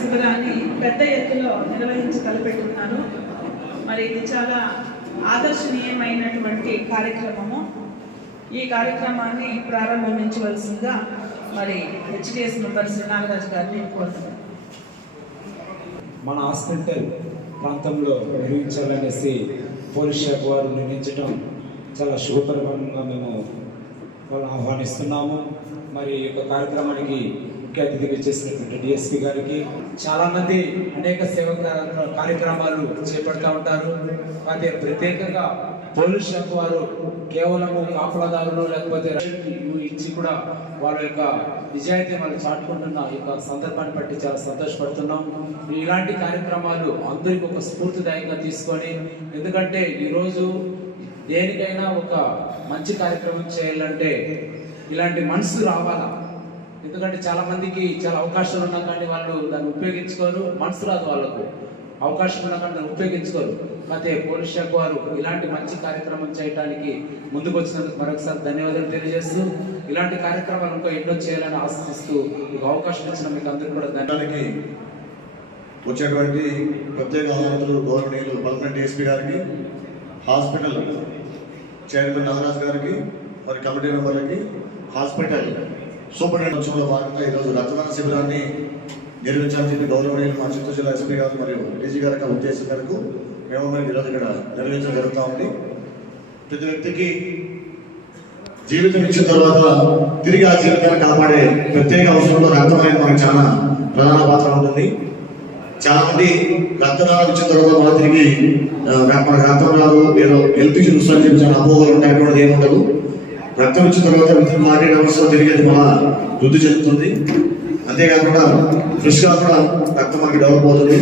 శిబిరాన్ని పెద్ద ఎత్తులో నిర్వహించి తలపెట్టున్నాను మరి ఇది చాలా ఆదర్శనీయమైనటువంటి కార్యక్రమము. ఈ కార్యక్రమాన్ని ప్రారంభించవలసిందిగా మరి హెచ్డిఎస్ మెంబర్ శ్రీనాగరాజు గారిని కోరుతున్నాను. మన హాస్పిటల్ ప్రాంతంలో నిర్వహించాలనేసి పోలీస్ శాఖ వారు నిర్ణయించడం చాలా శుభపరిమాణంగా మేము వాళ్ళని ఆహ్వానిస్తున్నాము. మరి ఈ యొక్క కార్యక్రమానికి ముఖ్య అతిథిగా చేసినటువంటి డిఎస్పి గారికి చాలామంది అనేక సేవ కార్యక్రమాలు చేపడుతూ ఉంటారు. అయితే ప్రత్యేకంగా పోలీస్ శాఖ వారు కేవలము కాపలాదారులు లేకపోతే ఇచ్చి కూడా వాళ్ళ యొక్క నిజాయితీ వాళ్ళు చాటుకుంటున్న ఈ యొక్క సందర్భాన్ని బట్టి చాలా సంతోషపడుతున్నాం. ఇలాంటి కార్యక్రమాలు అందరికి ఒక స్ఫూర్తిదాయకంగా తీసుకొని ఎందుకంటే ఈరోజు దేనికైనా ఒక మంచి కార్యక్రమం చేయాలంటే ఇలాంటి మనసు రావాలా? ఎందుకంటే చాలా మందికి చాలా అవకాశాలు ఉన్నా కానీ వాళ్ళు దాన్ని ఉపయోగించుకోరు మనసు రాదు వాళ్ళకు. అవకాశం ఉన్నా కానీ దాన్ని ఉపయోగించుకోరు. అయితే పోలీస్ శాఖ వారు ఇలాంటి మంచి కార్యక్రమం చేయడానికి ముందుకు వచ్చినందుకు మరొకసారి ధన్యవాదాలు తెలియజేస్తూ ఇలాంటి కార్యక్రమాలు ఇంకా ఎన్నో చేయాలని ఆశిస్తూ మీకు అవకాశం ఇచ్చిన మీకు అందరూ కూడా ధన్యవాదాలు. వచ్చేటువంటి ప్రత్యేక అధికారులు గౌరవనీయులు పల్మనెంట్ గారికి. హాస్పిటల్ చైర్మన్ నాగరాజ్ గారికి మరి కమిటీ మెంబర్లకి హాస్పిటల్ సూపరింటెండెంట్ భాగంగా ఈరోజు రక్తదాన శిబిరాన్ని నిర్వహించాలని చెప్పి గౌరవనీయులు మా చిత్తూరు జిల్లా ఎస్పీ గారు మరియు డీజీ గారి ఉద్దేశం మేరకు మేము మరి ఈరోజు ఇక్కడ నిర్వహించడం జరుగుతూ ఉంది. ప్రతి వ్యక్తికి జీవితం ఇచ్చిన తర్వాత తిరిగి ఆ జీవితాన్ని కాపాడే ప్రత్యేక అవసరంలో రక్తం అనేది మనకు చాలా ప్రధాన పాత్ర ఉంటుంది. చాలా మంది రక్తదానం ఇచ్చిన తర్వాత మన తిరిగి మన మనకు రక్తం రాదు ఏదో హెల్త్ ఇష్యూస్ అని చెప్పి చాలా అపోహలు ఉంటాయి అటువంటిది ఏముండదు రక్తం ఇచ్చిన తర్వాత వితిన్ ఫార్టీ అవర్స్ తిరిగి అది మన వృద్ధి చెందుతుంది. అంతేకాకుండా ఫ్రెష్గా కూడా రక్తం మనకి డెవలప్ అవుతుంది.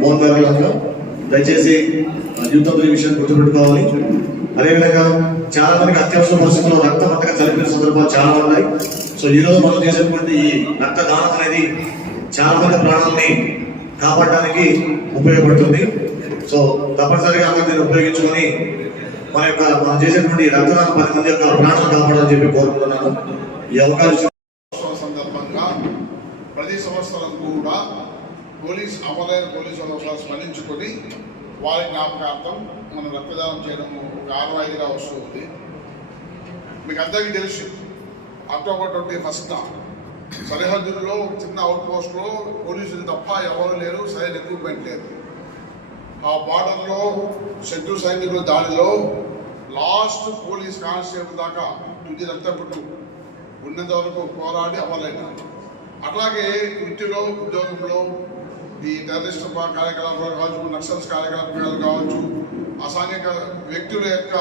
బోన్ మ్యారో దయచేసి యుద్ధం ఈ విషయాన్ని గుర్తుపెట్టుకోవాలి. అదేవిధంగా చాలా మందికి అత్యవసర పరిస్థితుల్లో రక్తం అంతగా చనిపోయిన సందర్భాలు చాలా ఉన్నాయి. సో ఈ రోజు మనం చేసేటువంటి ఈ రక్తదానం అనేది చాలా మంది ప్రాణాలని కాపాడడానికి ఉపయోగపడుతుంది. సో తప్పనిసరిగా అందరూ దీన్ని ఉపయోగించుకొని మన యొక్క మనం చేసేటువంటి రక్తదానం పది మంది యొక్క ప్రాణాలను కాపాడాలని చెప్పి కోరుకుంటున్నాను. ఈ అవకాశం సంవత్సరం సందర్భంగా ప్రతి సంవత్సరం కూడా పోలీస్ అమలైన పోలీసు వ్యవస్థ స్మరించుకొని వారి జ్ఞాపకార్థం మనం రక్తదానం చేయడం ఒక ఆనవాయితీగా వస్తుంది మీకు అందరికీ తెలుసు అక్టోబర్ ట్వంటీ ఫస్ట్ సరిహద్దుల్లో ఒక చిన్న అవుట్ పోస్ట్లో పోలీసులు తప్ప ఎవరు లేరు సరైన ఎక్విప్మెంట్ లేదు. ఆ బార్డర్లో శత్రు సైనికుల దాడిలో లాస్ట్ పోలీస్ కానిస్టేబుల్ దాకా తుది రక్తపుట్టు ఉన్నంత వరకు పోరాడి అమలైన అట్లాగే వృత్తిలో ఉద్యోగంలో ఈ టెర్రరిస్ట్ కార్యకలాపాలు కావచ్చు నక్సల్స్ కార్యకలాపాలు కావచ్చు అసాంఘిక వ్యక్తుల యొక్క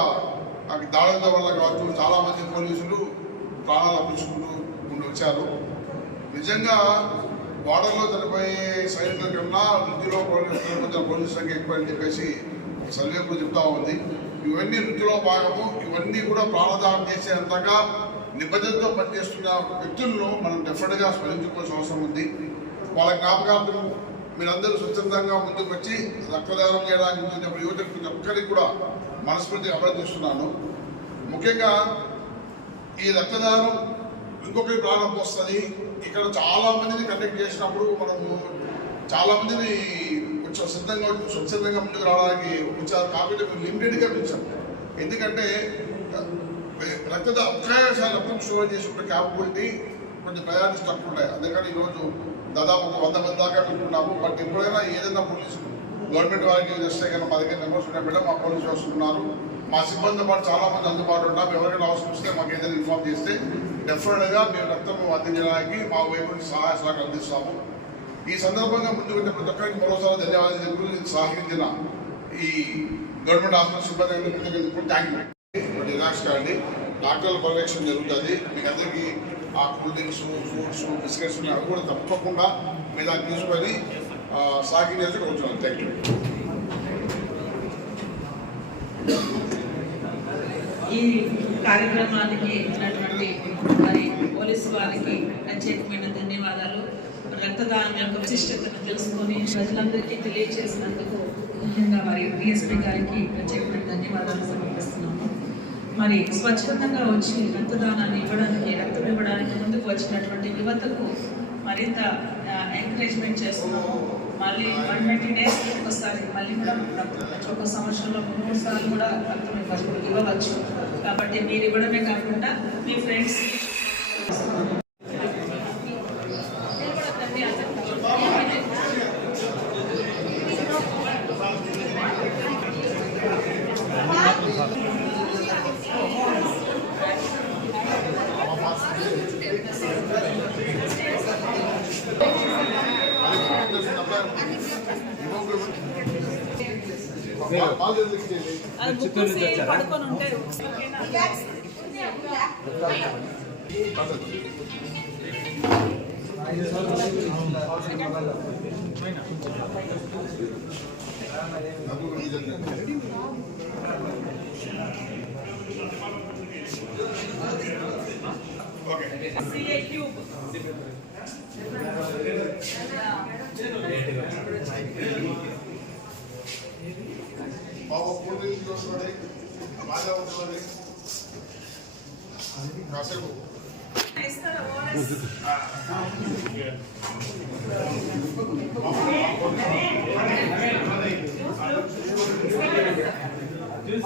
దాడుల వల్ల కావచ్చు చాలామంది పోలీసులు ప్రాణాలు అప్పించుకుంటూ ఉండి వచ్చారు. నిజంగా బార్డర్లో చనిపోయే సైనికుల కన్నా వృత్తిలో పోలీసుల సంఖ్య ఎక్కువ అని చెప్పేసి సర్వే కూడా చెప్తా ఉంది. ఇవన్నీ వృత్తిలో భాగము. ఇవన్నీ కూడా ప్రాణదానం చేసేంతగా నిబద్ధతతో పనిచేస్తున్న వ్యక్తులను మనం డెఫినెట్గా స్మరించుకోవాల్సిన అవసరం ఉంది. వాళ్ళ జ్ఞాపకార్థం మీరందరూ స్వచ్ఛందంగా ముందుకు వచ్చి రక్తదానం చేయడానికి యువతకు యువత ప్రతి ఒక్కరికి కూడా మనస్ఫూర్తిగా అభ్యర్థిస్తున్నాను. ముఖ్యంగా ఈ రక్తదానం ఇంకొకటి ప్రాణం వస్తుంది. ఇక్కడ చాలా మందిని కండక్ట్ చేసినప్పుడు మనము చాలా మందిని కొంచెం సిద్ధంగా స్వచ్ఛందంగా ముందుకు రావడానికి వచ్చారు కాబట్టి మేము లిమిటెడ్గా పిలిచాం. ఎందుకంటే రక్తద ఒక్కసారి రక్తం స్టోర్ చేసుకునే క్యాపబిలిటీ కొంచెం ప్రయారిటీస్ తక్కువ ఉంటాయి అందుకని ఈరోజు దాదాపు ఒక వంద మంది దాకా పెట్టుకున్నాము బట్ ఎప్పుడైనా ఏదైనా పోలీసు గవర్నమెంట్ వారికి వస్తే కనుక పదిహేను నెంబర్స్ ఉంటాయి మేడం మా పోలీసు వస్తున్నారు. మా సిబ్బంది పాటు చాలా మంది అందుబాటులో ఉన్నాం ఎవరైనా అవసరం వస్తే మాకు ఏదైనా ఇన్ఫార్మ్ చేస్తే డెఫినెట్గా మేము రక్తం అందించడానికి మా వైపు సహాయ సహకారం అందిస్తాము. ఈ సందర్భంగా ముందుకు ప్రతి ఒక్కరికి మరోసారి ధన్యవాదాలు తెలుపుతూ నేను సహకరించిన ఈ గవర్నమెంట్ హాస్పిటల్ సిబ్బంది అందరికీ థ్యాంక్ యూ రిలాక్స్ కాండి. డాక్టర్ల పర్యవేక్షణ జరుగుతుంది. మీకు అందరికీ ఆ కూల్ డ్రింక్స్ ఫ్రూట్స్ బిస్కెట్స్ అవి కూడా తప్పకుండా మీరు దాన్ని తీసుకొని సహకరించాల్సి కోరుతున్నాను థ్యాంక్ యూ ఈ కార్యక్రమానికి ఇచ్చినటువంటి మరి పోలీసు వారికి ప్రత్యేకమైన ధన్యవాదాలు. రక్తదానం యొక్క విశిష్టతను తెలుసుకొని ప్రజలందరికీ తెలియజేసినందుకు ముఖ్యంగా మరి డిఎస్పీ గారికి ప్రత్యేకమైన ధన్యవాదాలు సమర్పిస్తున్నాము. మరి స్వచ్ఛందంగా వచ్చి రక్తదానాన్ని ఇవ్వడానికి రక్తం ఇవ్వడానికి ముందుకు వచ్చినటువంటి యువతకు మరింత ఎంకరేజ్మెంట్ చేస్తున్నాము మళ్ళీ వన్ ట్వంటీ డేస్ ఒకసారి మళ్ళీ కూడా ప్రతి సంవత్సరంలో మూడు సార్లు కూడా రక్తం ఇవ్వచ్చు ఇవ్వవచ్చు. కాబట్టి మీరు ఇవ్వడమే కాకుండా మీ ఫ్రెండ్స్ అది ముక్కుసి పడుకొని ఉంటారు. CA cube. బాబా పూర్తి చూసుకోండి బాగా ఉంటుంది కాసేపు. చూసి